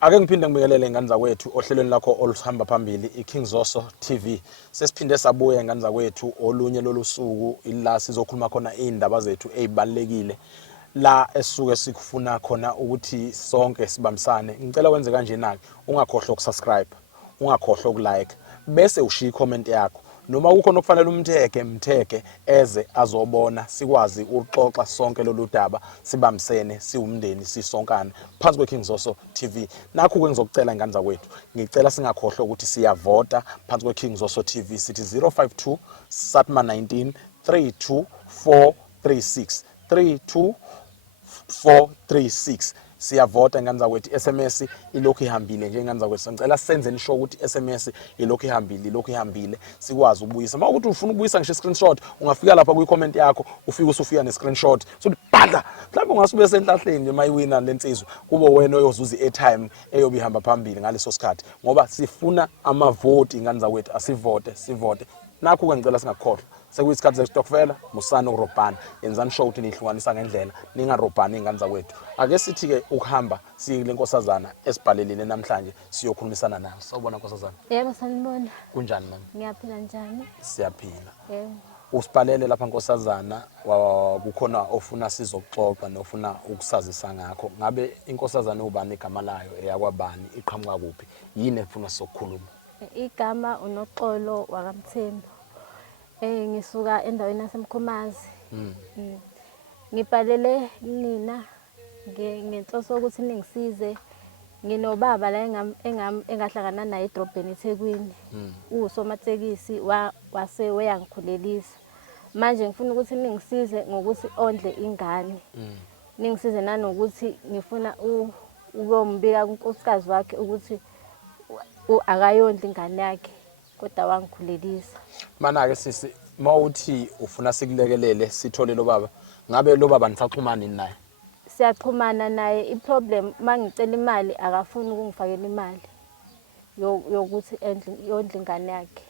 Ake ngiphinde ngibingelele ingane zakwethu ohlelweni lakho oluhamba phambili iKing Zoso TV. Sesiphinde sabuya ingane zakwethu olunye lolusuku ila sizokhuluma khona indaba zethu ezibalekile la esisuke sikufuna khona ukuthi sonke sibambisane. Ngicela wenze kanje nake, ungakhohlwa ukusubscribe, ungakhohlwa ukulike, bese ushiya comment yakho. Noma kukhona okufanele umtheke eze azobona sikwazi ukuxoxa sonke lolu daba sibambisene siwumndeni sisonkana phansi kweKing Zoso TV. Nakho ngizocela ingane zakwethu, ngicela singakhohlwa ukuthi siyavota phansi kweKing Zoso TV sithi 052 Satma 19 32436 32436. Siyavota ingane zakwethu. SMS ilokhu ihambile nje ingane zakwethu. Ngicela senzeni sure ukuthi SMS ilokhu ihambile sikwazi ukubuyisa. Mawukuthi ufuna ukubuyisa ngisho screenshot, ungafika lapha ku comment yakho ufike usufika ne screenshot. So badla mhlawumbe ungasube senhlahleni nje mayiwina lensizwe kube wena oyozuza i-airtime eyobe ihamba phambili ngaleso sikhathi, ngoba sifuna amavoti ingane zakwethu. Sivote. Nakho ngicela singakhohlwa sekuyisikhathi sesitokfela musana ukurobhana. Yenzani sure ukuthi nihlukanisa ngendlela, ningarobhani ingane zakwethu. Ake sithi-ke ukuhamba siyile nkosazana esibhalelile namhlanje siyokhulumisana nayo. Sawubona nkosazana. Yebo sanibona. Kunjani mama? Ngiyaphila njani? Siyaphila. Yebo. Usibhalele lapha nkosazana, kukhona ofuna sizoxoxa nofuna ukusazisa ngakho. Ngabe inkosazana ubani igama layo, eyakwabani, iqhamuka kuphi, yini efuna sizokukhuluma? Igama uNoxolo wakaMthembu. Ngisuka endaweni yaseMkhomazi. Ngibhalele nina ngenhloso ukuthi ningisize. Nginobaba la engahlangana naye edrobheni eThekwini. Usomatekisi wase weyangikhulelisa. Manje ngifuna ukuthi ningisize ngokuthi ondle ingane. Ningisize nanokuthi ngifuna uyombika kunkosikazi wakhe ukuthi akayondla ingane yakhe kodwa wangikhulelisa. Mana-ke sisi, mawuthi ufuna sikulekelele sithole lo baba, ngabe lo baba nisaxhumana naye? Siyaxhumana naye. I-problem mangicela imali akafuni ukungifakela imali yokuthi yondle ingane yakhe.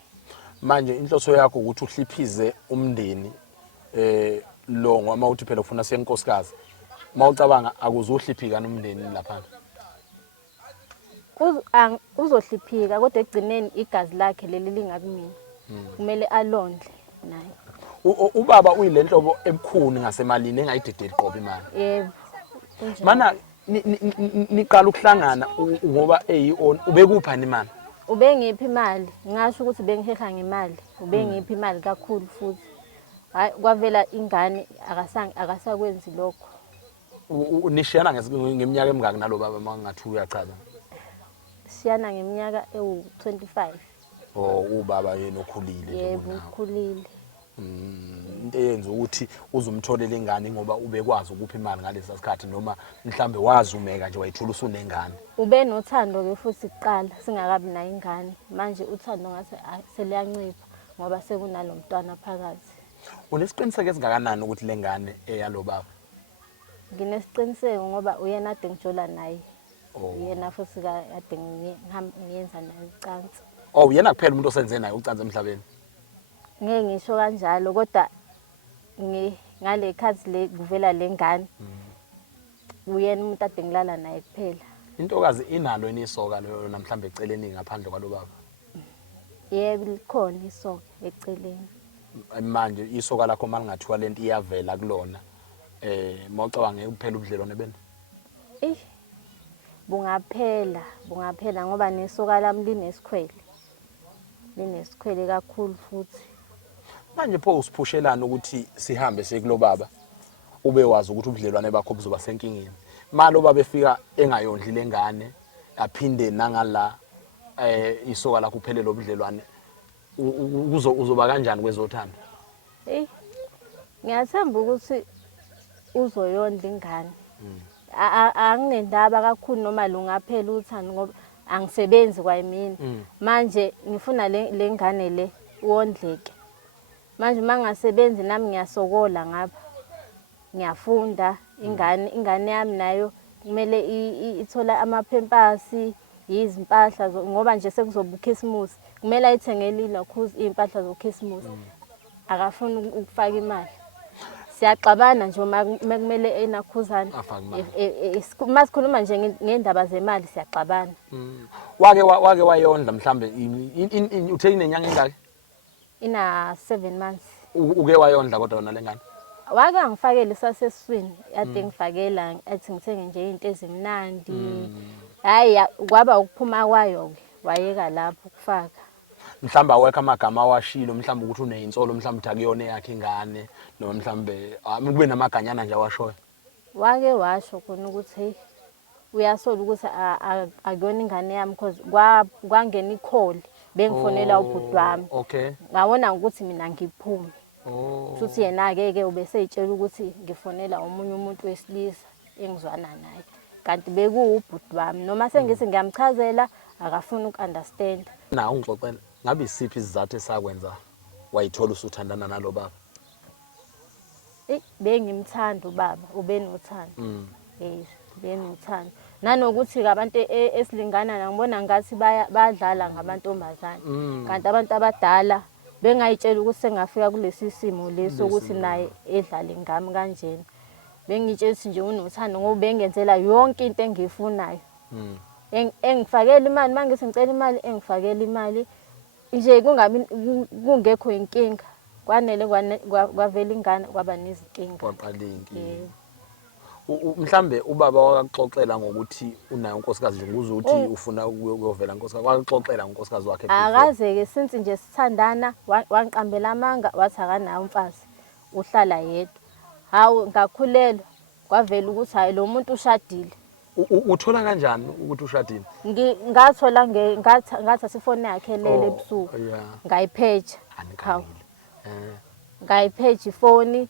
Manje inhloso yakho ukuthi uhliphize umndeni lo ngoma uthi phela ufuna senkosikazi. Mawucabanga akuzuhliphika nomndeni lapha. Uzohliphika kodwa egcineni igazi lakhe leli lingakumina. Kumele alondle naye. Ubaba uyile nhlobo ebukhuni ngasemalini engayidedeli qoba imali. Yebo. Mana niqala ukuhlangana ngoba ubekuphani imali? Ubengiphi imali? Ngasho ukuthi bengiheha ngemali. Ubengiphi imali kakhulu futhi. Hayi kwavela ingane akasakwenzi lokho. Nishiyana ngeminyaka emingaki nalo baba mangathi uyachaza? Siyana ngeminyaka ewu-25. Ubaba yena okhulile. Yebo ukhulile. Into eyenza ukuthi uzumtholela ingane ngoba ubekwazi ukupha imali ngalesa sikhathi, noma mhlambe wazumeka nje wayithola usunengane? Ube nothando ke futhi kuqala singakabi nayo ingane. Manje uthando ngase seliyancipha ngoba sekunalo mntwana phakathi. Unesiqiniseko esingakanani ukuthi lengane eyalo baba? Nginesiqiniseko ngoba uyena ade ngijola naye. Uyena futhi kade ngiyenza naye ucansi. Uyena kuphela umuntu osenze naye ucansi emhlabeni? Ngeke ngisho kanjalo kodwa ngale khathi le kuvela lengane. Uyena umuntu ade ngilala naye kuphela. Intokazi inalo inisoka lo namhlanje eceleni ngaphandle kwalo baba? Yebo likhona isoka eceleni. Manje isoka lakho malingathiwa lento iyavela kulona, mawucabanga kuphela ubudlelwane benu? Bungaphela ngoba nesoka lami linesikhwele kakhulu futhi. Manje pho usiphushelana ukuthi sihambe siye kulo baba ube wazi ukuthi ubudlelwane bakho buzoba senkingeni. Malo baba efika engayondli lengane aphinde nangala isoka lakho uphelele lobudlelwane, uzoba kanjani kwezothando? Ngiyathemba ukuthi uzoyondla ingane. Anginendaba kakhulu noma lungaphela uthando ngoba angisebenzi kwayimini. Manje ngifuna lengane le uondleke. Manje mangasebenzi nami ngiyasokola ngapha. Ngiyafunda ingane yami nayo kumele ithola amaphempasi, izimpahla ngoba nje sekuzoba uKhisimusi. Kumele ayithengele ilokhu impahla zoKhisimusi. Akafuni ukufaka imali. Siyaxabana nje uma kumele enakhuzana. Masikhuluma nje ngendaba zemali siyaxabana. Wake wayondla mhlambe uthe inenyanga engaki? Ina 7 months. Uke wayondla kodwa yona lengane? Wake angifakele sasesiswini ade ngifakela athi ngithenge nje izinto ezimnandi. Hayi kwaba ukuphuma kwayo ke wayeka lapho ukufaka. Mhlamba awekho amagama awashilo mhlamba ukuthi uneyinsolo mhlamba uthi akuyona yakhe ingane noma mhlambe kube namaganyana nje awashoyo. Wake washo khona ukuthi hey uyasola ukuthi akuyona ingane yami because kwangena ikholi bengifonela ubhuti wami. Okay. Ngabona ukuthi mina ngiphume. Oh. Futhi yena ke ubeseyitshela ukuthi ngifonela omunye umuntu wesilisa engizwana naye. Kanti bekuwubhuti wami noma sengithi ngiyamchazela akafuni ukunderstand. Na ungixoxela ngabe isiphi isizathu esakwenza wayithola usuthandana nalo baba? Bengimthanda ubaba ubenothando. Benothando. Nanokuthi ke abantu esilingana na ngibona ngathi bayadlala ngamantombazane. Kanti abantu abadala bengayitshela ukuthi sengafika kulesi simo leso ukuthi naye edlale ngami kanjena. Bengitshela ukuthi nje unothando ngoba bengenzela yonke into engiyifunayo. Engifakela imali mangithi ngicela imali engifakela imali nje kungekho inkinga. Kwanele kwavela ingane kwaba nezinkinga. Kwaqala inkinga. Mhlambe ubaba wakaxoxela ngokuthi unayo unkosikazi nje uzothi ufuna ukuyovela unkosikazi wakaxoxela ngonkosikazi wakhe. Akaze ke since nje sithandana wangiqambela amanga wathi akanayo umfazi uhlala yedwa. Hawu ngakhulelwa kwavela ukuthi hayi lo muntu ushadile. Uthola kanjani ukuthi ushadile? Ngathola ngathatha ifoni yakhe lele ebusuku. Ngayipheja. Ngayipheja ifoni.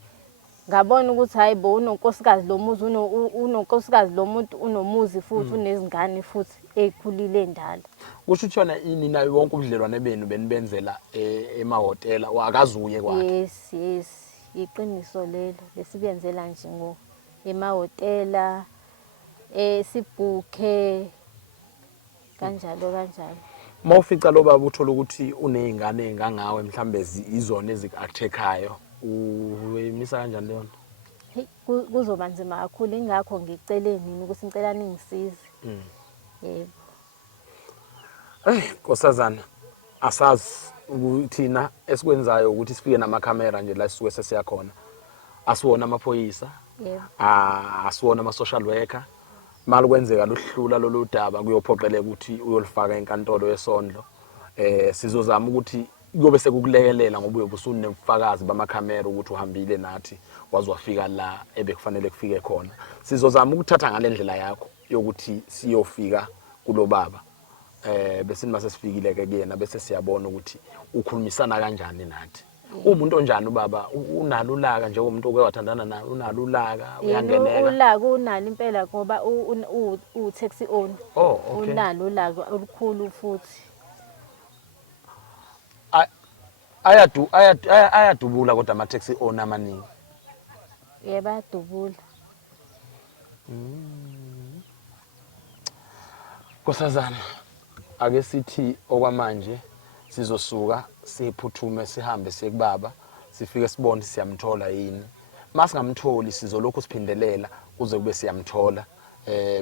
Ngabona ukuthi hayi bo unonkosikazi lo muzi unonkosikazi lo muntu unomuzi futhi unezingane futhi ezikhulile endala. Kusho ukuthi yona ini nayo wonke ubudlelwane benu benibenzela emahotela wakazuye kwakhe? Yes. Iqiniso lelo lesibenzela nje ngo emahotela sibhuke kanjalo. Mawufica lo baba uthola ukuthi unezingane engangawe mhlambe izona ezikathekayo uyimisa kanjani leyona? Kuzoba nzima kakhulu ingakho ngicele nini ukuthi ngicela ningisize. Yebo. Nkosazana asazi ukuthina esikwenzayo ukuthi sifike namakhamera nje la sisuke sesiya khona. Asiwona amaphoyisa. Yebo. Asiwona ama social worker. Mali kwenzeka luhlula lolu daba kuyophoqeleka ukuthi uyolifaka enkantolo yesondlo. Sizozama ukuthi kuyobe sekukulekelela ngoba uyobe usunebufakazi bamakhamera ukuthi uhambile nathi wazwafika la ebekufanele kufike khona. Sizozama ukuthatha ngale ndlela yakho yokuthi siyofika kulo baba. Bese mase sifikile ke kuyena bese siyabona ukuthi ukhulumisana kanjani nathi. Umuntu onjani ubaba unalo ulaka njengomuntu oke wathandana naye unalo ulaka uyangeneka? Ulaka unalo impela ngoba u-taxi owner. Okay. Unalo ulaka olukhulu futhi. Ayadubula kodwa ama taxi owner amaningi. Yebo ayadubula. Nkosazana ake sithi okwamanje sizosuka siphuthume sihambe siye kubaba sifike sibone siyamthola yini. Masingamtholi sizolokhu siphindelela kuze kube siyamthola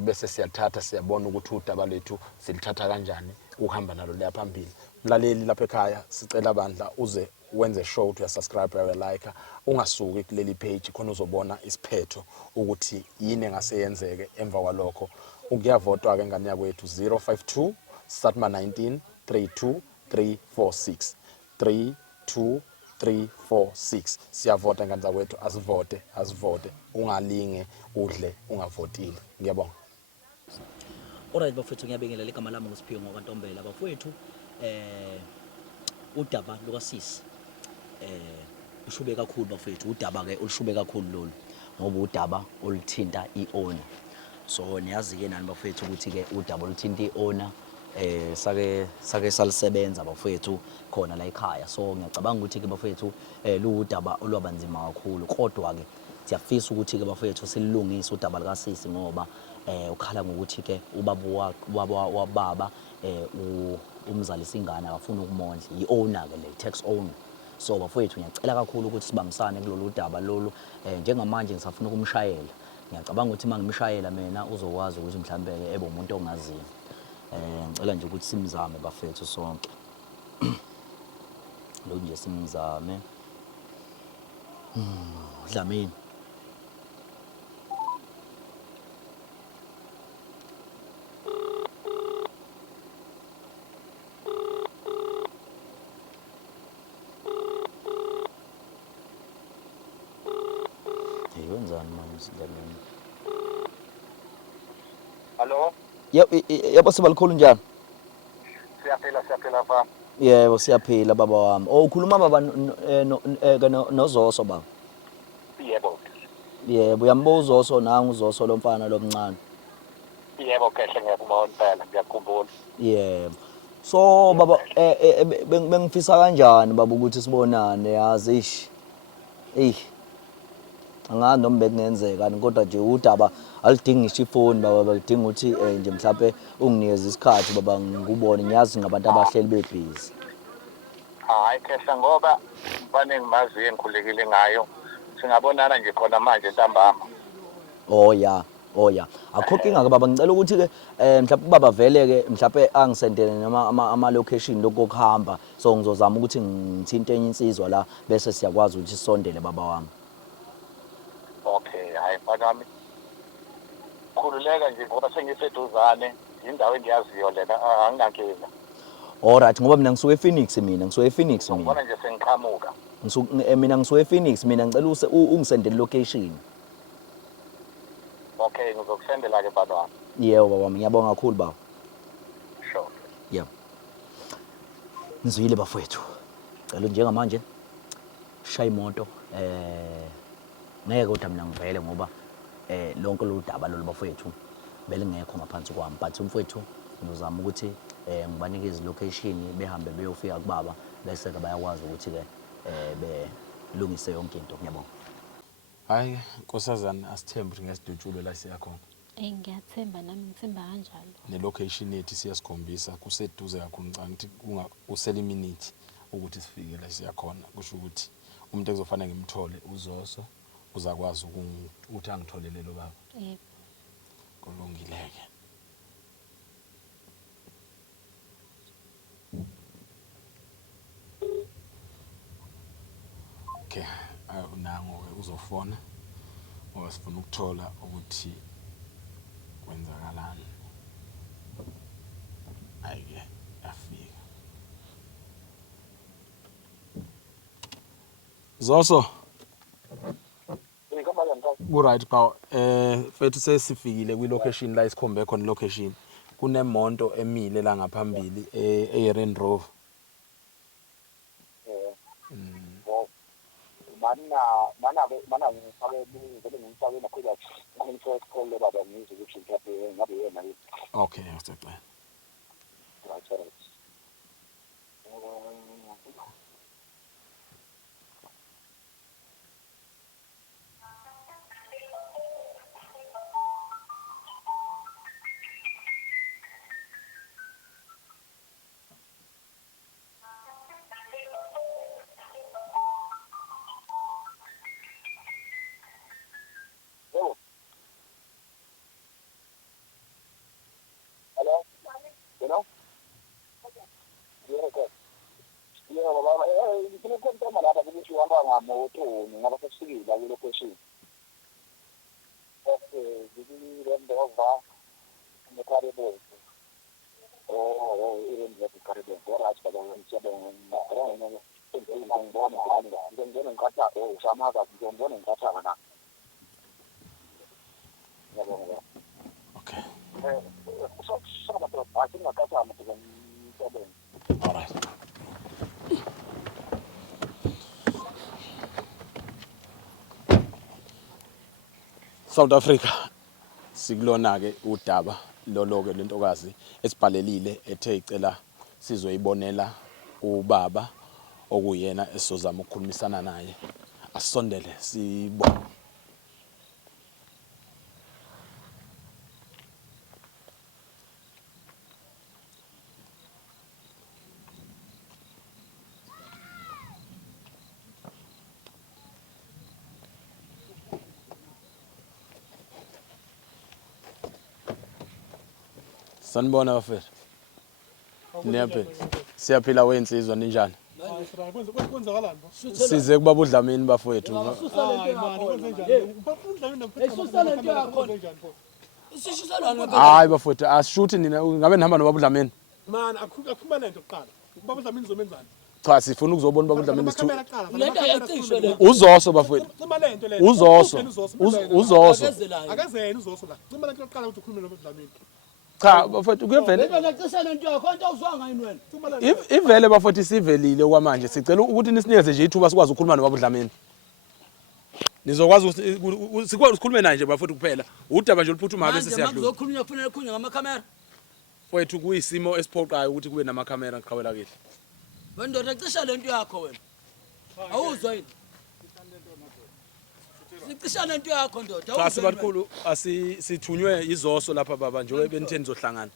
bese siyathatha siyabona ukuthi udaba lethu silithatha kanjani ukuhamba nalo leya phambili. Mlaleli lapha ekhaya sicela bandla uze wenze show to subscribe uya like ungasuki kuleli page khona uzobona isiphetho ukuthi yini engase yenzeke emva kwalokho. Ukuyavotwa ke ngane yakwethu 052 Satma 19 32346 32346. Siyavota ngane zakwethu asivote ungalinge udle ungavotile. Ngiyabonga. Alright bafethu ngiyabingelela igama lami ngosiphiwe ngokwantombela bafethu udaba lukaSisi ushube kakhulu bafethu udaba ke olushube kakhulu lolu ngoba udaba oluthinta iowner. So niyazi ke nani bafethu ukuthi ke udaba oluthinta iowner sake salisebenza bafethu khona la ekhaya. So ngiyacabanga ukuthi ke bafethu lu udaba olwabanzima kakhulu kodwa ke siyafisa ukuthi ke bafethu silungise udaba lukaSisi ngoba ukhala ngokuthi ke ubaba wababa umzalisa ingane akafuna ukumondla iowner ke le tax owner. So bafowethu ngiyacela kakhulu ukuthi sibambisane kulolu daba lolu njengamanje ngisafuna ukumshayela ngiyacabanga ukuthi mangimshayela mina uzokwazi ukuthi mhlambe ebe umuntu ongaziyo ngicela nje ukuthi simzame bafethu sonke lo nje simzame Dlamini wenzani manje Dlamini Hello? yebo sibalikhulu njani Siyaphila mfana. yebo siyaphila baba wami ukhuluma baba noZoso baba Yebo. yebo uyambuza uZoso nangu uZoso lo mfana lomncane Yebo kahle ngiyakubona phela ngiyakhumbula. yebo so baba bengifisa kanjani baba ukuthi sibonane yazi ish angazi noma bekungenzekani kodwa nje udaba alidingi ngisho ifoni baba balidinga ukuthi nje mhlawumbe unginikeze isikhathi baba ngikubone ngiyazi ngabantu abahleli bebhizi Hayi kahle ngoba mfana engimaziyo engikhulekile ngayo. Singabonana nje khona manje ntambama. oh ya akho inkinga ke baba ngicela ukuthi ke mhlawumbe baba vele ke mhlawumbe angisendele noma ama location lokuhamba so ngizozama ukuthi ngithinte enye insizwa la bese siyakwazi ukuthi sisondele baba wami Okay, hayi mfana wami. Khululeka nje ngoba sengiseduzane, indawo engiyaziyo lena anginankinga. alright ngoba mina ngisuke ePhoenix mina Ngibona nje sengiqhamuka. mina ngisuke ePhoenix mina ngicela ungisendele location Okay, ngizokusendela ke mfana wami. yebo baba ngiyabonga kakhulu baba Sure. yebo ngizwile bafowethu cela njengamanje shaya imoto ngeke kodwa mina ngivele ngoba lonke lo daba lolu bafowethu belingekho ngaphansi kwami but umfowethu ngizozama ukuthi ngibanikeze location behambe beyofika kubaba bese ke bayakwazi ukuthi ke belungise yonke into ngiyabonga hayi nkosazana asithembe ukuthi ngesidutshulo la siya khona Ngiyathemba nami ngithemba kanjalo. nelocation yethu siyasikhombisa kuseduze kakhulu ngicanga ukuthi usele iminute ukuthi sifike la siya khona kusho ukuthi umuntu ekuzofanele ngimthole uZoso uzakwazi ukuthi angitholele lo baba Yebo. kulungileke okay nango uzofona ngoba sifuna ukuthola ukuthi kwenzakalani ayike afika Zoso right ba fethu sesifikile kwi location la isikhombe khona location kunemonto emile la ngaphambili Range Rover Mana ngifake ngifake nakhona ngifake call le baba ngize ukuthi mhlawumbe ngabe yena yini. okay usicela Right. Hello? Hello? Yeah, okay. Yeah, baba, ngifuna ukukhuluma lapha ukuthi uhamba ngamoto ngoba sesifikile la location. Okay, ngilendova nekarebo. Oh, irenze karebo. Alright, baba, ngiyabonga. Ngibona ngikhatha ushamaza ngibona ngikhatha na. Ngiyabonga. okay So baba, athi ngikhatha ngiyabonga. all right South Africa sikulona ke udaba loloke lentokazi esibhalelile ethe icela sizoyibonela ubaba okuyena esizozama ukukhulumisana naye asondele sibone Sanibona bafethu. Niyaphila. Siyaphila wensizwa ninjani? Kwenzakalani bo? Size kubaba uDlamini bafethu. Hayi bafethu asishuthi nina ngabe nihamba nobaba uDlamini. Man akhuluma lento kuqala. Ubaba uDlamini uzomenzani? Cha sifuna ukuzobona ubaba uDlamini Kamera kuqala. Lento ayicishwe le. uzoso bafethu. Cima lento lento. Uzoso. Uzoso. Akazeni uzoso la. Cima lento kuqala ukuthi ukhulume nobaba uDlamini. Cha bafethu kuyevele. Ngicishwe lento yakho into awuzwanga yini wena? Cima lento. Ivele bafethu sivelile okwamanje sicela ukuthi nisinikeze nje ithuba sikwazi ukukhuluma nobaba uDlamini. Nizokwazi ukuthi sikwazi ukukhuluma naye nje bafethu kuphela. Udaba nje oluphuthumayo bese siyadlula. Makuzokhulunywa kufanele kukhulunywe ngamakamera. Mfowethu kuyisimo esiphoqayo ukuthi kube namakhamera ngiqhawela kahle. Wendoda cisha lento yakho wena. Awuzwa yini? Sicisha lento yakho ndoda. Cha sibakhulu asithunywe izoso lapha baba nje benitheni zohlangana.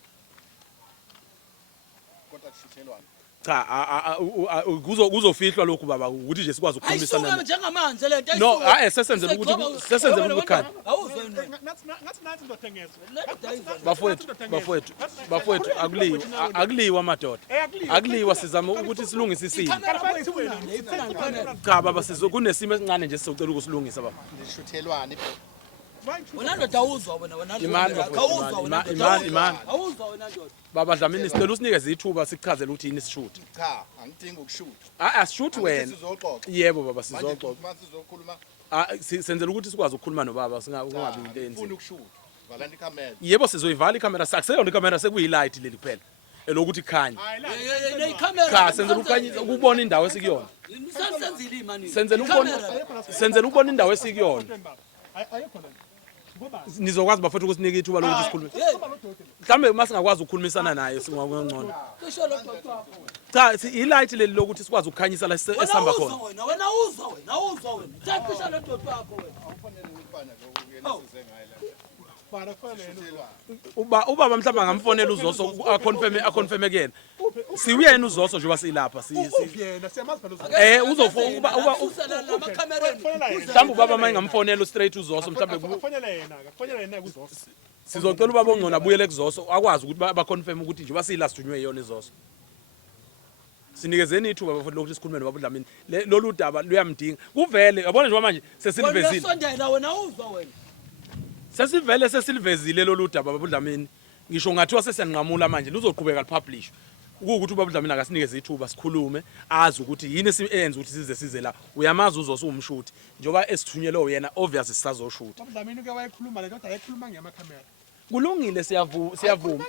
Kodwa kushuthelwana. Cha kuzofihlwa lokhu baba ukuthi nje sikwazi ukukhulumisana. Ayisuka njengamanzi lento No sesenzele ukuthi khani. Awuzwa yini? Ngathi ndotengezwe. Bafowethu akuliwa madoda. Akuliwa sizama ukuthi silungise isimo. Cha baba kunesimo esincane nje sizocela ukusilungisa baba. Lishuthelwane. Wena ndoda awuzwa wena Imani awuzwa wena. imani. Awuzwa wena ndoda. Baba Dlamini sicela usinikeze ithuba sikuchazele ukuthi yini sishuthi. Cha, angidingi ukushuta. Asishuthi wena. Sizoxoxa. Yebo baba Manje sizoxoxa. manje sizokhuluma Senzele ukuthi sikwazi ukukhuluma nobaba singabi into ufuna enzima. ukushuta. Valani kamera. Yebo sizoyivala ikamera sakuseyona ikamera sekuyi-light leli kuphela elokuthi khanye Neyikamera. cha senzela ukukhanyisa ukubona indawo esikuyona Nisenzile imani. senzela ukubona indawo esikuyona Ayikho lento. Ngoba nizokwazi bafethu ukusinika ithuba lokuthi sikhulume mhlawumbe masingakwazi ukukhulumisana naye singangcono Cisha lento yakho. cha i-light leli lokuthi sikwazi ukukhanyisa la esihamba khona Wena awuzwa wena. Cisha lento yakho wena. Awufanele ukufana lokuyena size ngaye la. bana kufanele. ubaba mhlawumbe angamfonela uzoso aconfirme kuyena siwuyena uzoso njengoba silapha Yena siyamazi phela uzoso. mhlawumbe ubaba uma engamfonela straight uzoso mhlawumbe Kufanele yena kuzoso. sizocela ubaba ongcono abuyele kuzoso akwazi ukuthi baconfirm ukuthi njengoba siyilasithunywe yona izoso sinikezeni ithuba bafuna lokuthi sikhulume nobaba uDlamini lolu daba luyamdinga kuvele yabona njengoba manje sesilivezile Sondela wena uzwa wena. sesilivezile lolu daba baba uDlamini ngisho ngathiwa sesiyanqamula manje luzoqhubeka lipublish ukuthi ubaba uDlamini akasinikeze ithuba sikhulume azi ukuthi yini eyenza ukuthi size la uyamazi uzoso umshuthi njengoba esithunyelwe yena obviously sisazoshuta UDlamini ke wayekhuluma le kodwa ayekhuluma ngemakhamera. kulungile siyavuma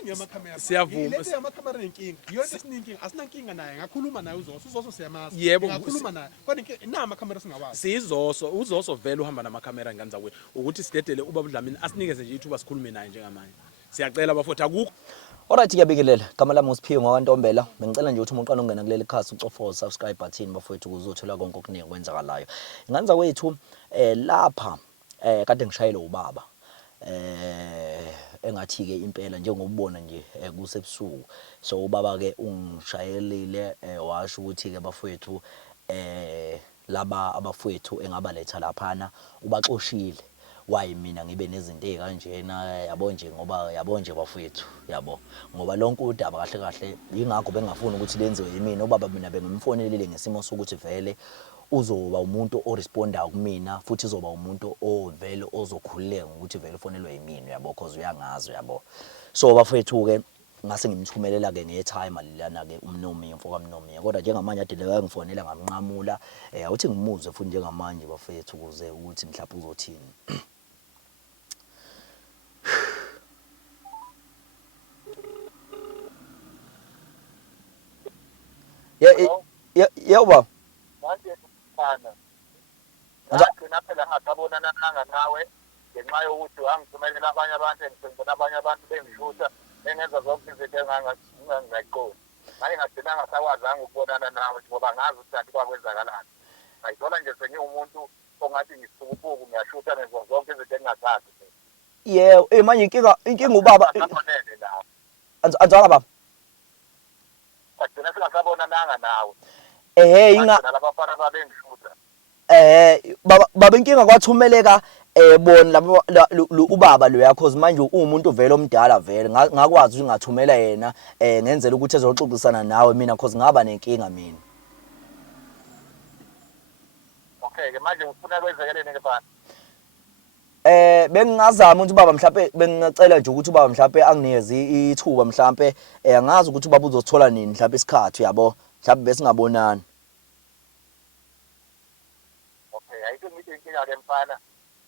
Lento yamakhamera nenkinga. Yona esininkinga asinankinga naye ngakhuluma naye uzoso siyamazi. Yebo. Ngakhuluma naye. Kodwa inama amakhamera singawazi. uzoso vele uhamba namakhamera ngani zakwethu ukuthi sidedele ubaba uDlamini asinikeze nje ithuba sikhulume naye njengamanje siyacela bafowethu akukho Alright ngiyabikelela igama lami uSiphiwe ngakwantombela bengicela nje ukuthi umuntu qala ungena kuleli khasi ucofa subscribe button bafowethu ukuze uthola konke okuningi kwenzakalayo inganza kwethu lapha kade ngishayele ubaba engathi ke impela njengokubona nje kusebusuku so ubaba ke ungishayelile washo ukuthi ke bafowethu laba abafowethu engabaletha laphana ubaxoshile wayi mina ngibe nezinto ezikanjena yabo nje ngoba yabo nje bafowethu yabo ngoba lonke udaba kahle kahle ingakho bengafuni ukuthi lenziwe yimina ubaba mina bengimfonelile ngesimo sokuthi vele uzoba umuntu oresponda kumina futhi uzoba umuntu ovele ozokhuleka ukuthi vele ufonelwe yimina yabo because uyangazi yabo so bafowethu ke ngase ngimthumelela ke ngetime lilana ke umnomi mfoka mnomi kodwa njengamanje adeleka ngifonela ngamnqamula awuthi ngimuzwe futhi njengamanje bafowethu ukuze ukuthi mhlawumbe uzothini yeah baba manje sana ngagcina phela ngasabonana nanga nawe ngenxa yokuthi wangithumelela abanye abantu engibona abanye abantu bengishutha engenza zonke izinto engangayiqondi manje ngagcina ngasakwazanga ukubonana nawe ngoba ngazi ukuthi kanti kwakwenzakalani ngayithola nje sengiwumuntu ongathi ngisukubuku ngiyashutha ngenza zonke izinto engingazazi yeah manje inkinga ubaba anzala baba ngagcina singasabonananga nawe inga labafana babengishutha baba inkinga kwathumeleka bona labo ubaba lo yakho manje umuntu vele omdala vele ngakwazi ukuthi ngathumela yena ngenzela ukuthi ezoxoxisana nawe mina cause ngaba nenkinga mina. Okay ke manje ufuna kwenzekeleni ke bani? Bengingazama ukuthi baba mhlawumbe bengingacela nje ukuthi baba mhlawumbe anginikeze ithuba mhlawumbe angazi ukuthi baba uzothola nini mhlawumbe isikhathi yabo mhlawumbe bese ngabonana. Okay ayikho ngithi inkinga ke mfana.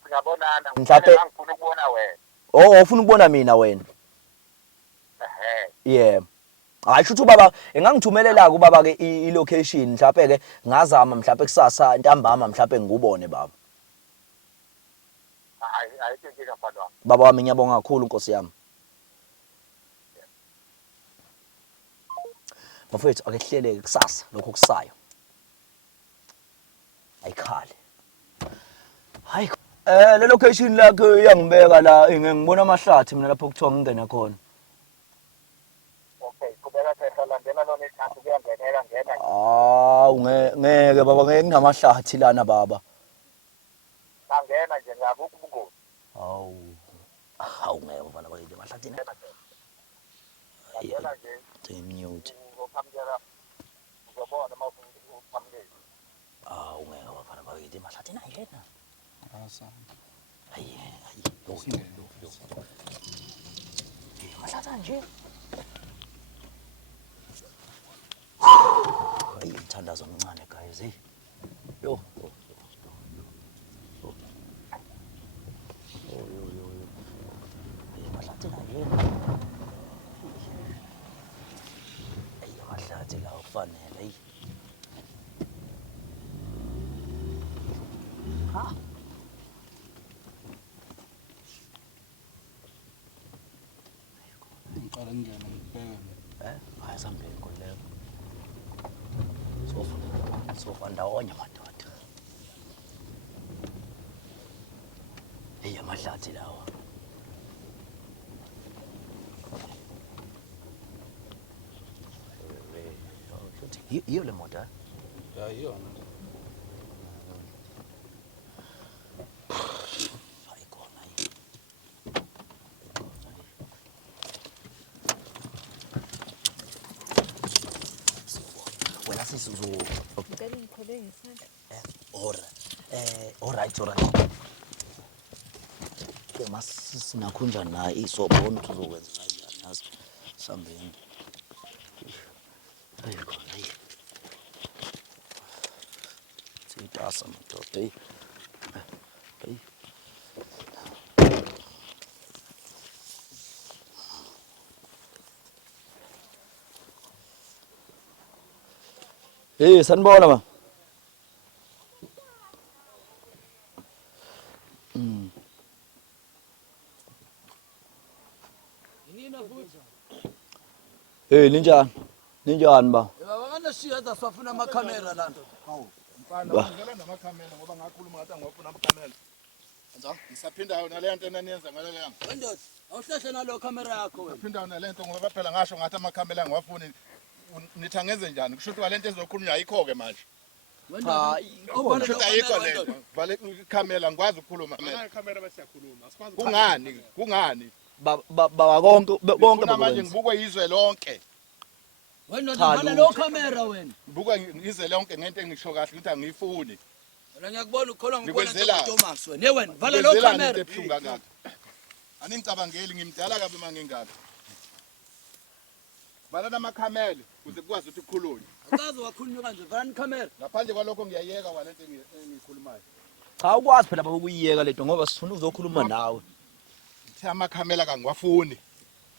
Singabonana. Mhlawumbe ngifuna ukubona wena. Oh ufuna ukubona mina wena? Yeah. Hayi futhi baba engangithumelela ku baba ke i-location mhlawumbe ke ngazama mhlawumbe kusasa ntambama mhlawumbe ngikubone baba. Ayikho inkinga mfana wami. Baba wami ngiyabonga kakhulu Nkosi yami. Mfowethu ake sihleleke kusasa lokho kusayo. Ayikhale. Hayi le location lakho iyangibeka la ngibona amahlathi mina lapho kuthiwa ngingena khona. Okay kubeka phela landela lona isikhathi kuyangeneka ngena. Ngeke baba ngeke nginamahlathi lana baba. Angena nje ngakho ubungozi. Hawu ngeke baba bakithi emahlathini. Ngena nje. Ngimute. Uzokhamukela. Uzobona mawuphambili. Ngeke baba bakithi emahlathini ayena. Hayi mahlathi nje. Hayi mthandazo omncane guys hey. Yo. Mahlathi ayena. Hayi mahlathi la ufanele hey. Ha. Ngiqala ngingena ngibheke. Hayi sambe inkolelo. Sofa ndawonye madoda. Hey amahlathi lawa. Iyo le moto ha? Ya iyona. Ayikona wena sisizo. Ngicela ngikhole ngesandla. Alright. Ke masinakhunja naye isobona ukuthi uzokwenza kanjani nazi sambeni. Ayikona hey. Sitasa madoda hey. Hey sanibona ma. Yinina futhi. Hey ninjani ba? Baba nganashiya zaswafuna amakhamera lana. Mfana ngicela namakhamera ngoba ngakhuluma ngathi ngiyofuna amakhamera. Enza ngisaphindayo nale nto enaniyenza ngale nyanga. Wendoda, awuhlahle nalo camera yakho wena. Ngiphindayo nale nto ngoba phela ngasho ngathi amakhamera ngiwafuni. Nithi angenze njani? Kusho ukuthi walento ezokhulunywa ayikho ke manje. Wendoda, Kusho ukuthi ayikho lento. Vale ikhamera ngikwazi ukukhuluma mina. Ngana kamera basiyakhuluma. Asikwazi. Kungani? Baba konke Ngifuna manje ngibukwe izwe lonke. Wendoda, vala lo camera wena. Ngibukwe izwe lonke ngento engisho kahle ukuthi angiyifuni. Wena ngiyakubona ukholwa ngibona Nikwenzela. Thomas wena. Wena vala lo camera. Ebuhlungu kangaka. Aningicabangeli ngimdala kabi mangingaka. Vala namakhamera ukuze kukwazi ukuthi kukhulunywe. Akaze wakhulunywa kanje, vala icamera. Ngaphandle kwalokho ngiyayeka walento engiyikhulumayo. Cha ukwazi phela baba ukuyiyeka lento ngoba sifuna uzokhuluma nawe. Thi amakhamera kangiwafuni.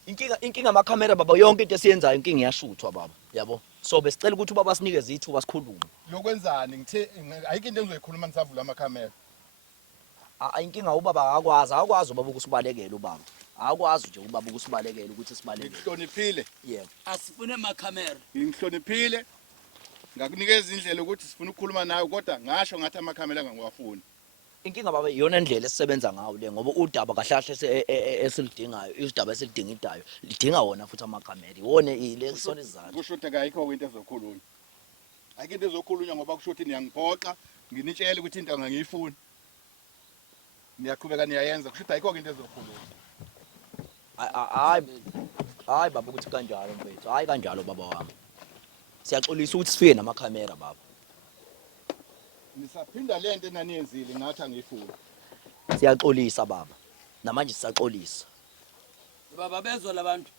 Inkinga amakhamera baba yonke into esiyenzayo inkinga iyashuthwa baba yabo. So besicela ukuthi ubaba sinikeze ithuba sikhulume. Lokwenzani ngithe ayikho into engizoyikhuluma nisavula amakhamera. Inkinga ubaba akakwazi ubaba ukusibalekela ubaba. Akakwazi nje ubaba ukusibalekela ukuthi sibalekele. Ngihloniphile. Yebo. Asifune amakhamera. Ngihloniphile. Ngakunikeza indlela ukuthi sifuna ukukhuluma nawe kodwa ngasho ngathi amakhamera ngangiwafuni. Inkinga baba iyona indlela esisebenza ngayo le ngoba udaba kahlahle esilidingayo isidaba esilidingidayo lidinga wona futhi amakhamera iwone ile sona izathu. Kusho ukuthi ayikho into ezokhulunywa. Ayikho into ezokhulunywa ngoba kusho ukuthi niyangiphoqa nginitshele ukuthi into angangiyifuni. niyaqhubeka niyayenza kusho ukuthi ayikho into ezokhuluma. Hayi baba ukuthi kanjalo mfethu. Hayi kanjalo baba wami. Siyaxolisa ukuthi sifike namakhamera baba. Nisaphinda lento enaniyenzile ngathi angiyifuni. Siyaxolisa baba. Namanje sisaxolisa. Baba bezwa labantu.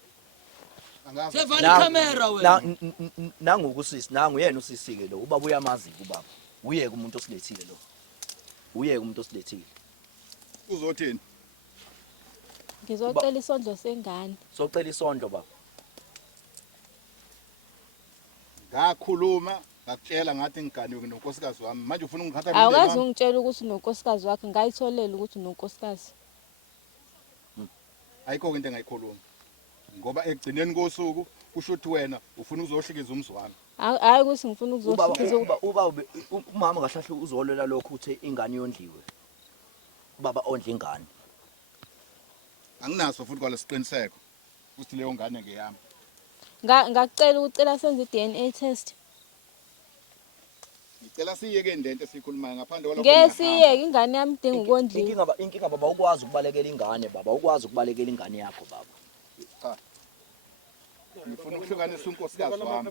Angazi. Sevala ikamera wena. Nangu kusisi, nangu yena usisi ke lo. Ubaba uyamazi ubaba. Uyeke umuntu osilethile lo. Uyeke umuntu osilethile. Uzothini? Ngizocela isondlo sengane. Socela isondlo baba. Ngakhuluma ngakutshela ngathi ngiganiwe nonkosikazi wami manje ufuna ungithatha Awukazi ungitshela ukuthi unonkosikazi wakhe ngayitholela ukuthi unonkosikazi. ayikho into engayikhuluma ngoba ekugcineni kosuku kusho ukuthi wena ufuna uzohlikiza umzi wami. Hayi ukuthi ngifuna ukuzohlikiza Ubaba umama kahlahle uzolela lokho uthi ingane yondliwe. Ubaba ondla ingane. Anginaso futhi kwalesiqiniseko ukuthi leyo ngane ngeyami. Ngakucela ukucela senze i-DNA test. Ngicela siyeke lento esikhulumayo ngaphandle kwalokho. Ngesiyeke ingane yami idinga ukondliwa. Inkinga baba ukwazi ukubalekela ingane baba. Ukwazi ukubalekela ingane yakho baba. Cha. Ngifuna ukuhlukanisa unkosikazi wami.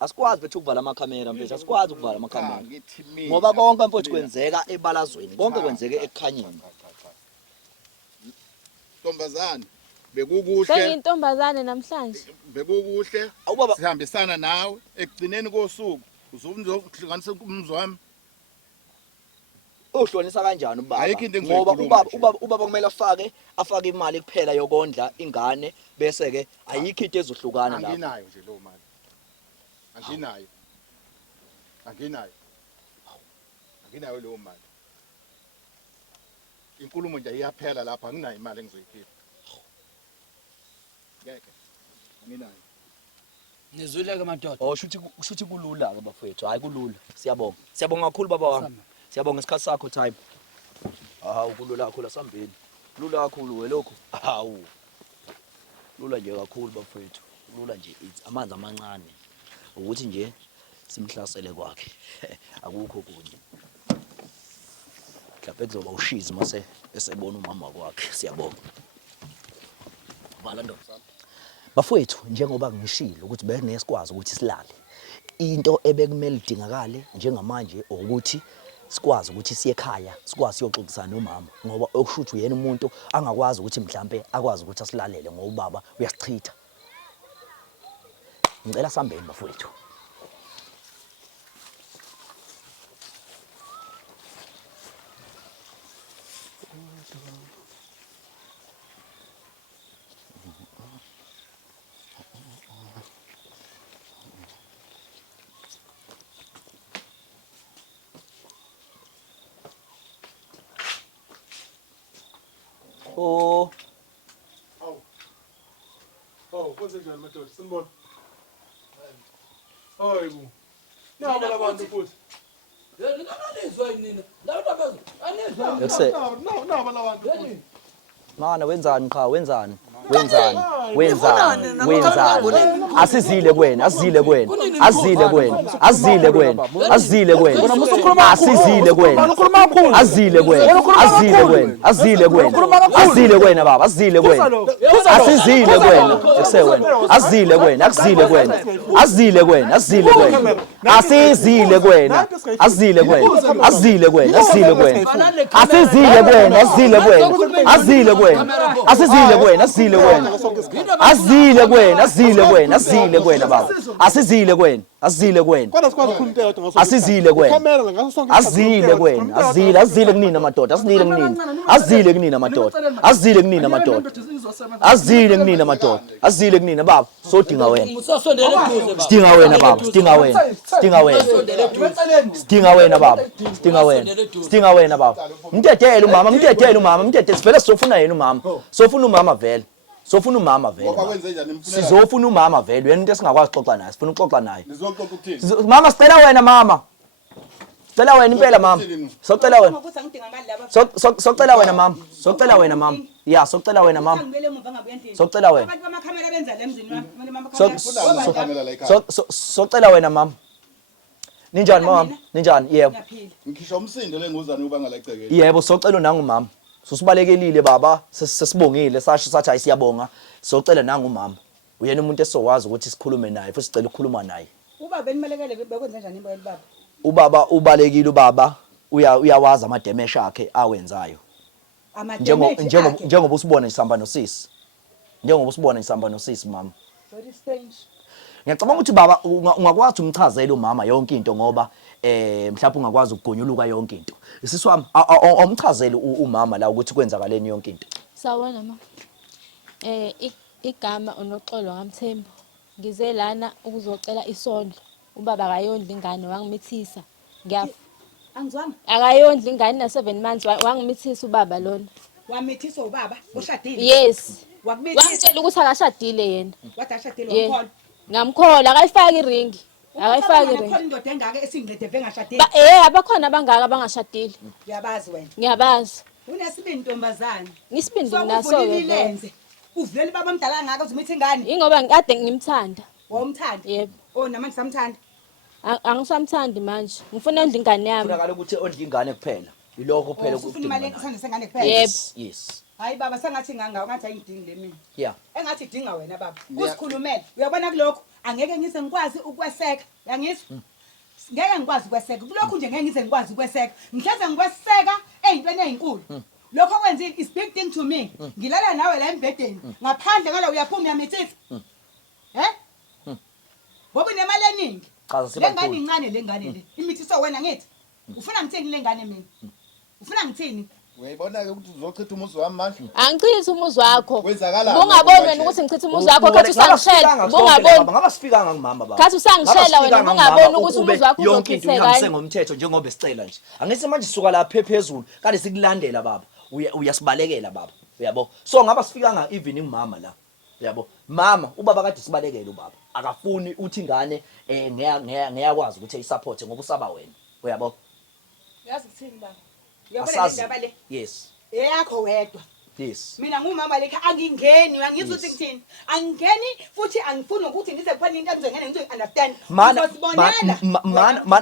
Asikwazi bethu ukuvala amakhamera mfethu. Asikwazi ukuvala amakhamera. Ngoba konke mfethu kwenzeka ebalazweni. Konke kwenzeke ekukhanyeni. Ntombazane bekukuhle. Sengiyintombazane namhlanje. Bekukuhle. Awubaba Sihambisana nawe ekugcineni kosuku uzohlukanisa umzi wami. uhlonisa kanjani ubaba? Ayikho into Ngoba engizoyikhuluma ubaba kumele afake imali kuphela yokondla ingane bese ke ayikho into ezohlukana lapho. Anginayo nje lo mali. Anginayo. Anginayo lo mali. Inkulumo nje iyaphela lapha anginayo imali engizoyikhipha. Ngeke. Anginayo. Nizwile-ke madoda. Oh shuthi kulula ke bafowethu. Hayi kulula. Siyabonga. Siyabonga kakhulu baba wami. Siyabonga isikhathi sakho type. Ukulula kakhulu asambeni. Lula kakhulu welokho. Lula nje kakhulu bafowethu. Lula nje amanzi amancane. Ukuthi nje simhlasele kwakhe. Akukho kunye. Mhlawumbe kuzoba ushizi mase esebona umama kwakhe. Siyabonga. Vala ndoda. Bafowethu njengoba ngishilo ukuthi benesikwazi ukuthi silale. Into ebekumele idingakale njengamanje ukuthi sikwazi ukuthi siye ekhaya, sikwazi siyoxoxisana nomama ngoba okushuthi uyena umuntu angakwazi ukuthi mhlambe akwazi ukuthi asilalele ngoba ubaba uyasichitha. Ngicela sambeni bafowethu. Kwenzenjani madoda? Sinibona. Hayibo. Naba labantu futhi. Ngingalizwa yini? Labantu abazo. Anizwa. Ekuse. Naba labantu futhi. Mana wenzani cha wenzani? Asizile kuwena. Asizile kuwena. Asizile kuwena. Asizile kuwena. Asizile kuwena. Asizile kuwena. Asizile kuwena. Asizile kuwena. Asizile kuwena. Asizile kuwena baba. Asizile kuwena. Asizile kuwena. Ekuse wena. Asizile kuwena. Asizile kuwena. Asizile kuwena. Asizile kuwena. Asizile kuwena. Asizile kuwena. Asizile kuwena. Asizile kuwena. Asizile kuwena. Asizile kuwena. Asizile kuwena. Asizile kuwena. Asizile kuwena. Asizile kuwena. Asizile kuwena. Asizile kuwena baba. Asizile kuwena. Asizile kuwena. Kodwa sikwazi ukukhuluma into yodwa ngaso. Asizile kuwena. Kamera la ngaso sonke. Asizile kuwena. Asizile kunina madoda. Asizile kunina. Asizile kunina madoda. Asizile kunina madoda. Asizile kunina madoda. Asizile kunina baba. Sodinga wena. Usasondele eduze baba. Sidinga wena baba. Sidinga wena. Sidinga wena. Sidinga wena baba. Sidinga wena. Sidinga wena baba. Mdedele umama. Mdedele umama. Mdedele sivele sofuna yena umama. Sofuna umama vele. Sofuna umama vele. Ngoba kwenze njani nimfunela? Sizofuna umama vele. Wena into esingakwazi ukuxoxa naye. Sifuna ukuxoxa naye. Nizoxoxa ukuthini? Mama sicela wena mama. Sicela wena impela mama. Socela wena. Socela wena mama. Socela wena mama. Ya, socela wena mama. Socela wena. Abantu bamakamera benza le mzini wami. Socela wena mama. Ninjani mama? Ninjani? Yebo. Ngisho umsindo lenguzane ubanga lecekeni. Yebo, socela nangumama. Sosibalekeli baba, sesibongile sathi ayisiyabonga. Socela nangumama. Uyena umuntu esowazi ukuthi sikhulume naye, futhi sicela ukukhuluma naye. Ubaba enimelekele bekwenza kanjani impela baba? Ubaba ubalekile ubaba, uyawazi amademesha akhe awenzayo. Njengoba usibona isamba nosisi. Njengoba usibona isamba nosisi mama. Very strange. Ngiyacabanga ukuthi baba ungakwazi umchazela umama yonke into ngoba mhlawumbe ungakwazi ukugonyuluka yonke into. Sisi wami awumchazele umama la ukuthi kwenzakaleni yonke into. Sawona ma. Igama unoxolo kaMthembu. Ngize lana ukuzocela isondlo. Ubaba akayondla ingane wangimithisa. Angizwanga. Akayondla ingane na 7 months wangimithisa ubaba lona. Wamithiswa ubaba oshadile? Yes. Wakumithisa. Wangitshela ukuthi akashadile yena. Wathi ashadile wamkhola. Ngamkhola akayifaki iringi. Akayifaki iringi. Akho indoda engaka esingcede engashadile. Abakhona abangaka abangashadile. Uyabazi wena? Ngiyabazi. Unesibindi ntombazana. Ngisibindi naso ke. Uvulele baba mdala ngaka uzimitha ingane. Ingoba ngikade ngimthanda. Wawumthanda? Yebo. Oh namanje samthanda. Angisamthandi manje. Ngifuna ondla ingane yami. Funakala ukuthi ondla ingane kuphela. Yiloko kuphela ufuna imali enkosana sengane kuphela. Yebo. Yes. Hayi baba sengathi nganga ngathi ayidingi le mina. Yeah. Engathi idinga wena baba. Usikhulumele. Uyabona kuloko angeke ngize ngikwazi ukweseka. Yangizwa? Ngeke ngikwazi ukweseka. Kulokhu nje ngeke ngize ngikwazi ukweseka. Ngihleze ngikweseka ezintweni ezinkulu. Lokho kwenza is big thing to me. Ngilala nawe la embedeni. Ngaphandle ngala uyaphuma uyamithisa. Bobu nemali eningi. Chaza siba lengane incane lengane le. Imithiso wena ngithi. Ufuna ngithini lengane mina? Ufuna ngithini? Uyayibona ke ukuthi uzochitha umuzi wami manje? Angichitha umuzi wakho. Kwenzakalani? Ungaboni wena ukuthi ngichitha umuzi wakho kathi usangishela. Ungaboni. Ngaba sifikanga ngumama baba. Kathi usangishela wena ungaboni ukuthi umuzi wakho yonke into uzochitheka. ihambise ngomthetho njengoba esicela nje. Angithi manje sisuka lapha phezulu kade sikulandela baba. Uyasibalekela baba. Uyabo? So ngaba sifikanga even ngumama la. Uyabo? Mama ubaba kade sibalekela ubaba. Akafuni uthi ingane ngiyakwazi ukuthi ayisupport ngoba usaba wena. Uyabo? Yazi kuthini baba? Uyabona le ndaba le? Yes. Eyakho wedwa. Yes. Mina ngumama lekha angingeni uyangizwa ukuthi ngithini? Angingeni futhi angifuni ukuthi ngize kuphela into engizongena ngizo-understand.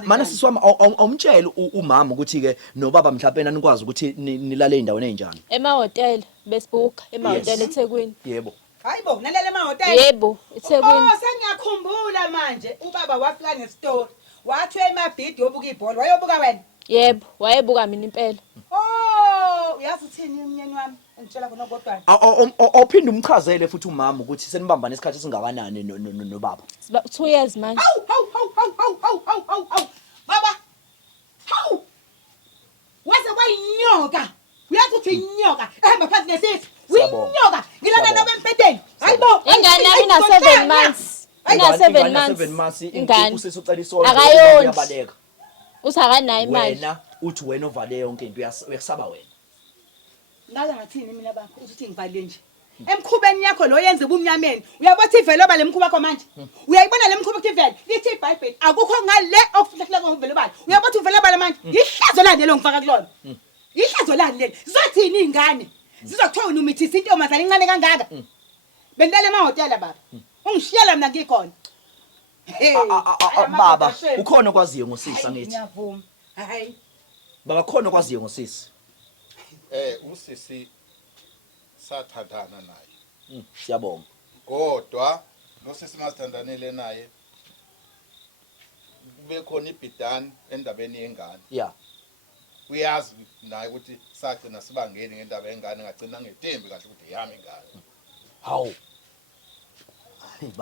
Mana sisiwami awumtshela umama ukuthi ke nobaba mhlawumbe nanikwazi ukuthi nilale ey'ndaweni ey'njani. Emahhotela besibuka emahhotela eThekwini. Yebo. Hayibo nalele emahhotela. Yebo eThekwini. Oh sengiyakhumbula manje ubaba wafika nestory. Wathi emabhidi yobuka ibhola wayobuka wena? Yebo wayebuka mina impela. Oh uyazi uthini umnyeni wami engitshela khona kodwa. Awuphinde umchazele futhi umama ukuthi senibambana isikhathi esingakanani nobaba. 2 years manje. Hawu. Baba. Hawu. Waze kwayinyoka. Uyazi ukuthi inyoka ehamba phansi nesisi. Uyinyoka. Ngilana nawe empedeni. Hayibo. Ingane yami ina 7 months. Ina 7 months. Ingane. Usisucela isonto uyabaleka. Usakanayo imali. Wena uthi wena ovale yonke into uyasaba wena. Ngaza ngathini mina bakho uthi ngivale nje. Emkhubeni yakho lo yenze ubumnyameni. Uyabothi ivele oba lemkhuba yakho manje. Uyayibona lemkhuba ukuthi ivele. Lithi iBhayibheli akukho ngale okufihlakela ngivele bani. Uyabothi uvele bani manje. Ihlazo lani lo ngifaka kulona. Ihlazo lani leli. Zizothini izingane? Zizokuthiwa umithisa intombazana incane kangaka. Bendele emahhotela baba. Ungishiyela mina ngikhona. Baba ukhona okwaziyo ngosisi angithi. Ngiyavuma. Hayi. Baba khona okwaziyo ngosisi. Usisi sathandana naye. Siyabonga. Kodwa nosisi masithandanele naye kube khona ibhidani endabeni yengane. Yeah. Uyazi naye ukuthi sagcina sibangeni ngendaba yengane ngagcina ngetembi kahle ukuthi yami ingane. Hawu.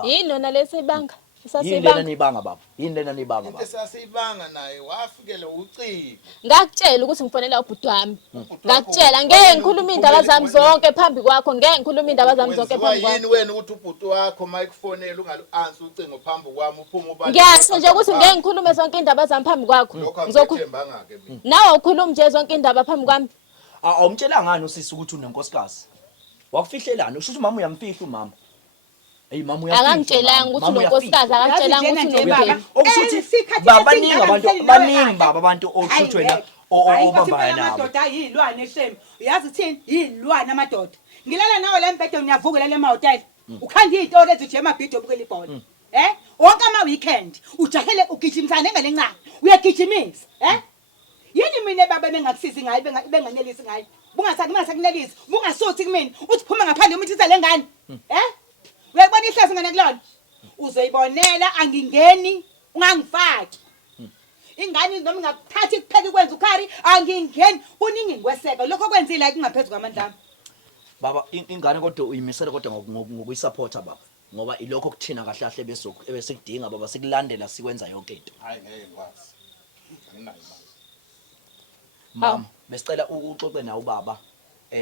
Yini lona lesibanga? Yini lena nibanga baba? Yini lena nibanga baba? Esasibanga naye wafikele ucingo. Ngakutshela ukuthi ngifonela ubhuti wami. Ngakutshela ngeke ngikhuluma indaba zami zonke phambi kwakho, ngeke ngikhuluma indaba zami zonke phambi kwakho. Yini wena ukuthi ubhuti wakho mayikufonela ungalu-answer ucingo phambi kwami uphuma ubani? Ngiyasho nje ukuthi ngeke ngikhulume zonke indaba zami phambi kwakho. Ngizokhuluma ke mina. Nawe ukhuluma nje zonke indaba phambi kwami. Awumtshela ngani usisi ukuthi unenkosikazi? Wakufihlelana usho ukuthi mama uyamfihla umama. Hey mama uyafihla. Akangitshelanga ukuthi unonkosikazi, akangitshelanga ukuthi unobheki. Okusuthi baningi abantu oshuthi wena obambana nabo. Amadoda ayilwane ehlemi. Uyazi uthini? Yilwane amadoda. Ngilala nawe la embhedeni uyavuka la emahhotela. Ukhanda izitori ezithi emabhidi obukela ibhola. Wonke ama-weekend ujahele ugijimisane ngalencane uyagijimisa yini mina baba bengakusizi ngayo benganelisi ngayo bungasakunelisi bungasuthi kumina uthi phuma ngaphandle umithisa le ngane uyayibona ihlezi ngane kulona uzoyibonela angingeni ungangifaki ingane noma ngakuthatha ikupheka ikwenza ukhari angingeni kuningi ngikweseka lokho kwenzile kungaphezu kwamandla ami baba ingane kodwa uyimisela kodwa ngokuyisupporta baba ngoba ilokho kuthina kahle kahle bese kudinga baba sikulandela sikwenza yonke into hayi ngeke ngikwazi anginayo imali mama besicela uxoxe nawe ubaba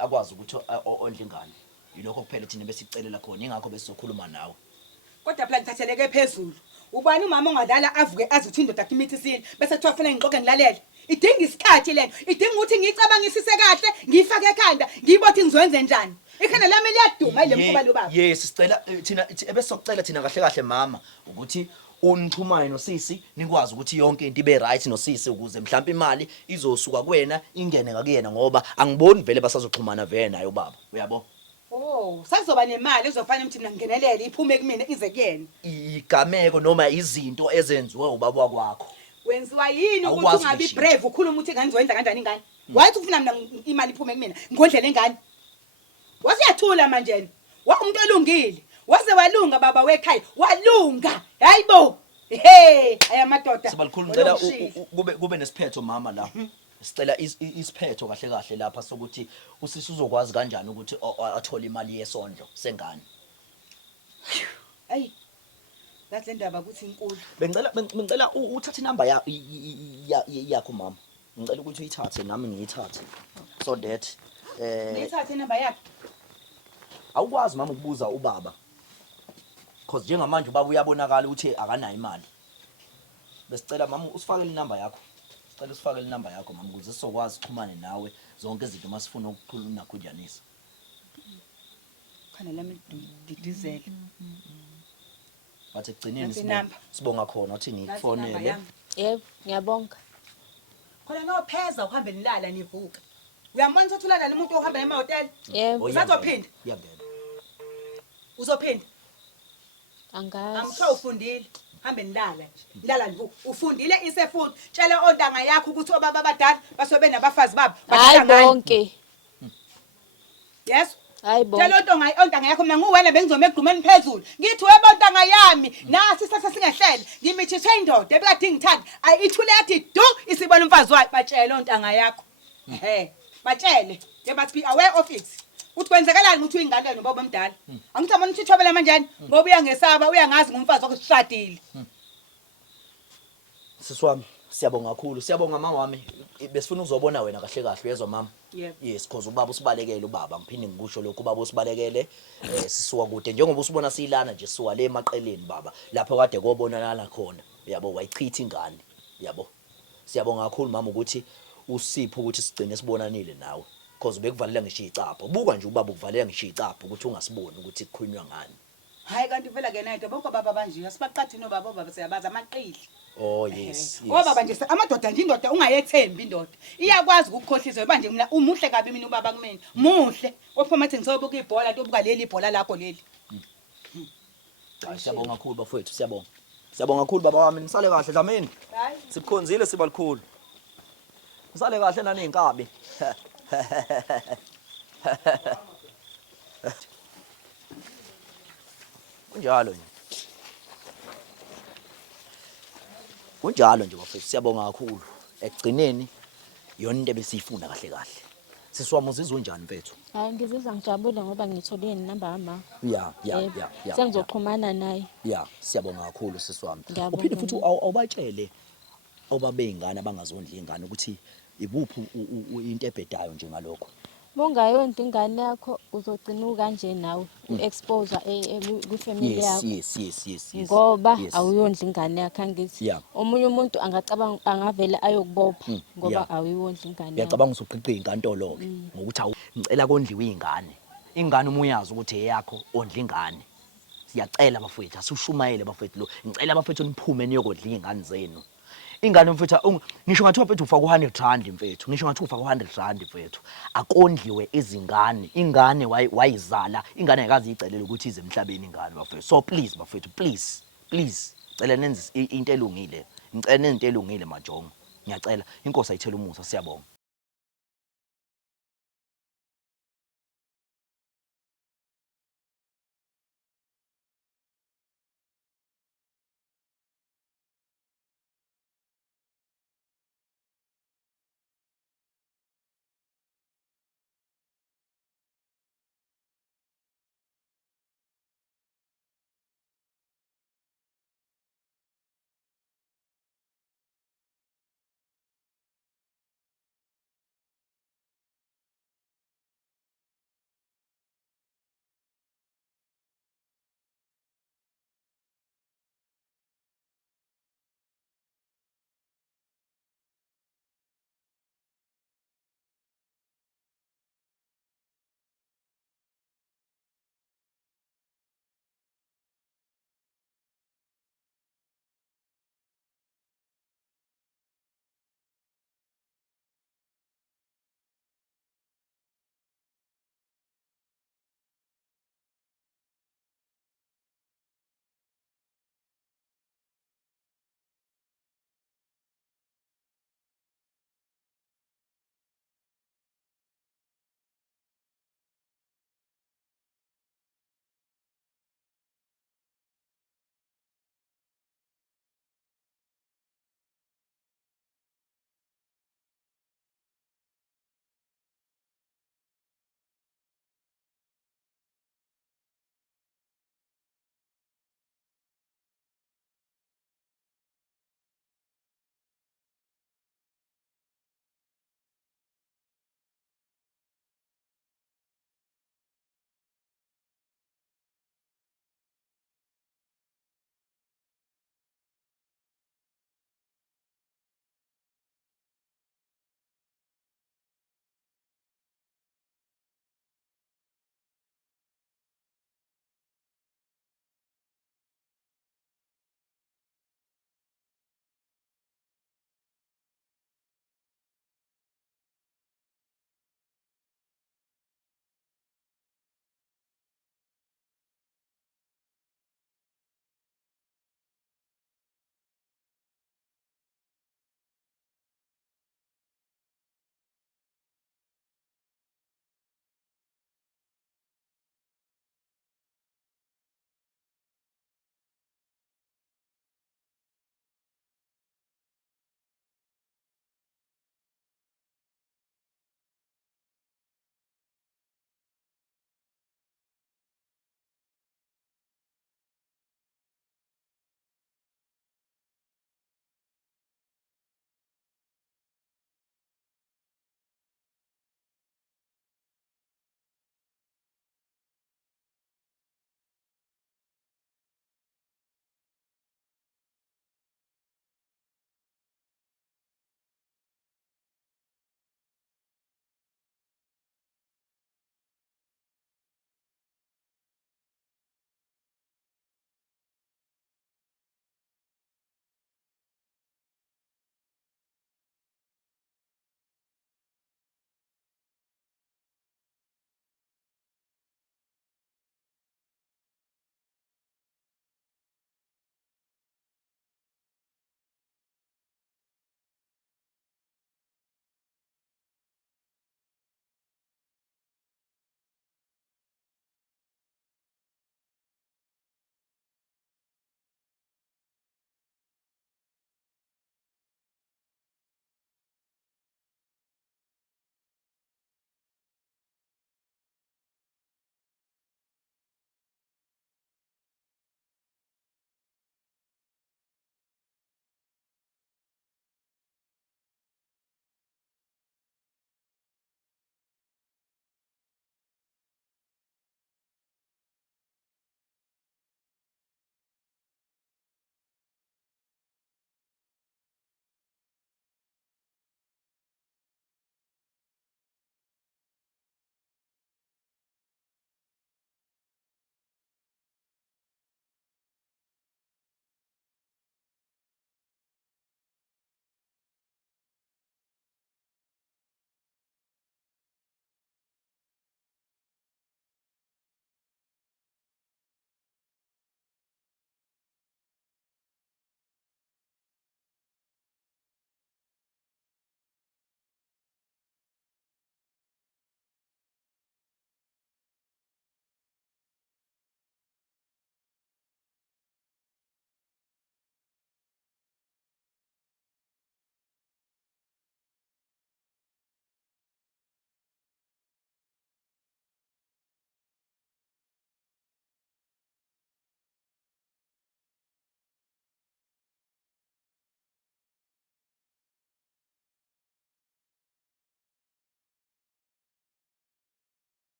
akwazi ukuthi ondle ingane yilokho kuphela thina besicelela khona ingakho besizokhuluma nawe kodwa phela ngithatheleke phezulu ubani umama ongadlala avuke azuthi indoda akimithi isini bese kuthiwa kufanele ngixoxe ngilalele idinga isikhathi lento idinga ukuthi ngiyicabangisise kahle ngiyifake ekhanda ngiyibothi ngizowenze njani ikhanda lami liyaduma ile mkhuba lo baba yes sicela thina ebesizocela thina kahle kahle mama ukuthi unixhumaye nosisi nikwazi ukuthi yonke into ibe right nosisi ukuze mhlawumbe imali izosuka kuwena ingene ngakuyena ngoba angiboni vele basazoxhumana vele naye ubaba uyabo sazoba nemali ezofanele ukuthi mina ngingenelele iphume kumina ize kuyena igameko noma izinto ezenziwe ubaba wakwakho wenziwa yini ukuthi ungabi brave ukhuluma ukuthi ingane izoyenza kanjani ingane wayethi ufuna mina imali iphume kumina ngondlela ingane wasiyathula manje wa umuntu olungile waze walunga baba wekhaya walunga hayibo ayamadoda sibalikhulu ngicela kube nesiphetho mama la sicela isiphetho kahle kahle lapha sokuthi usisi uzokwazi kanjani ukuthi athole imali yesondlo sengane hey lahle ndaba ukuthi inkulu bengicela uthathe inamba yakho mama ngicela ukuthi uyithathe nami ngiyithathe so that ngiyithathe inamba yakho awukwazi mama ukubuza ubaba because njengamanje ubaba uyabonakala ukuthi akanayo imali besicela mama usifakele inamba yakho sicela usifakele inamba yakho mama ukuze sizokwazi ukuxhumana nawe zonke izinto masifuna ukukhuluma nakhunjanisa khona lami didizela bathi egcineni sibonga khona uthi ngifonele yebo ngiyabonga khona nopheza uhambe nilala nivuka uyambona ukuthi ulala umuntu ohamba emahotela yebo usazophinda iyangena uzophinda angazi angithiwa ufundile hambe nilala nje nilala nje ufundile isefuthi tshela ontanga yakho ukuthi obaba abadala basobe nabafazi babo hayi bonke yes hayi bonke tshela ontanga yakho mina nguwena bengizoma egqumeni phezulu ngithi webontanga yami nasi sase singehlele ngimithise indoda ebekade ngithanda ayithule yathi du isibona umfazi wayo batshela ontanga yakho batshele njengathi aware of it uthi kwenzekalani ukuthi uyingane nobaba omdala angithi amana uthithobela manjani ngoba uyangesaba uyangazi ngumfazi wakho sishadile siswami siyabonga kakhulu siyabonga mama wami besifuna ukuzobona wena kahle kahle uyezwa mama yes because ubaba usibalekele ubaba ngiphinde ngikusho lokho ubaba usibalekele sisuka kude njengoba usibona silana nje suka le emaqeleni baba lapho kade kobonana khona yabo wayichitha ingane yabo siyabonga kakhulu mama ukuthi usipho ukuthi sigcine sibonanile nawe because bekuvalela ngisho icapho buka nje ubaba ukuvalela ngisho icapho ukuthi ungasiboni ukuthi kukhulunywa ngani hayi kanti vela ke nayo bonke baba banje asibaqathi no baba siyabaza amaqili oh yes baba nje amadoda nje indoda ungayethembi indoda iyakwazi ukukhohlisa manje mina umuhle kabi mina ubaba kumina muhle ophuma ethi ngisobuka ibhola ntobuka leli ibhola lakho leli siyabonga kakhulu bafowethu siyabonga kakhulu baba wami nisale kahle dlamini sibukhonzile sibalikhulu nisale kahle naneyinkabi kunjalo nje bafethu siyabonga kakhulu ekugcineni yona into ebesiyifuna kahle kahle siswami uzizwe njani mfethu hayi ngizizwa ngijabule ngoba ngitholile inamba yama ya sengizoxhumana naye siyabonga kakhulu siswami uphinde futhi awubatshele obabeyingane abangazondla ingane ukuthi ibuphi into ebhedayo nje ngalokho Mongayonto ingane yakho uzogcina ukanje nawe uexposure kwifamily yakho. Yes. Ngoba awuyondla ingane yakho angithi. Omunye umuntu angacabanga angavela ayokubopha ngoba awuyondla ingane. Ngiyacabanga usuqiqe inkantolo ke ngokuthi ngicela kondliwe ingane. Ingane uma uyazi ukuthi eyakho ondla ingane. Siyacela bafowethu asushumayele bafowethu lo. Ngicela bafowethu niphume niyokodla ingane zenu. Ingane mfethu ngisho ngathi mfethu ufaka u100 mfethu ngisho ngathi ufaka u100 mfethu akondliwe izingane ingane wayizala ingane ayikazi icelela ukuthi ize emhlabeni ingane bafethu so please bafethu please please cela nenze into elungile ngicela nenze into elungile majongo ngiyacela inkosi ayithela umusa siyabonga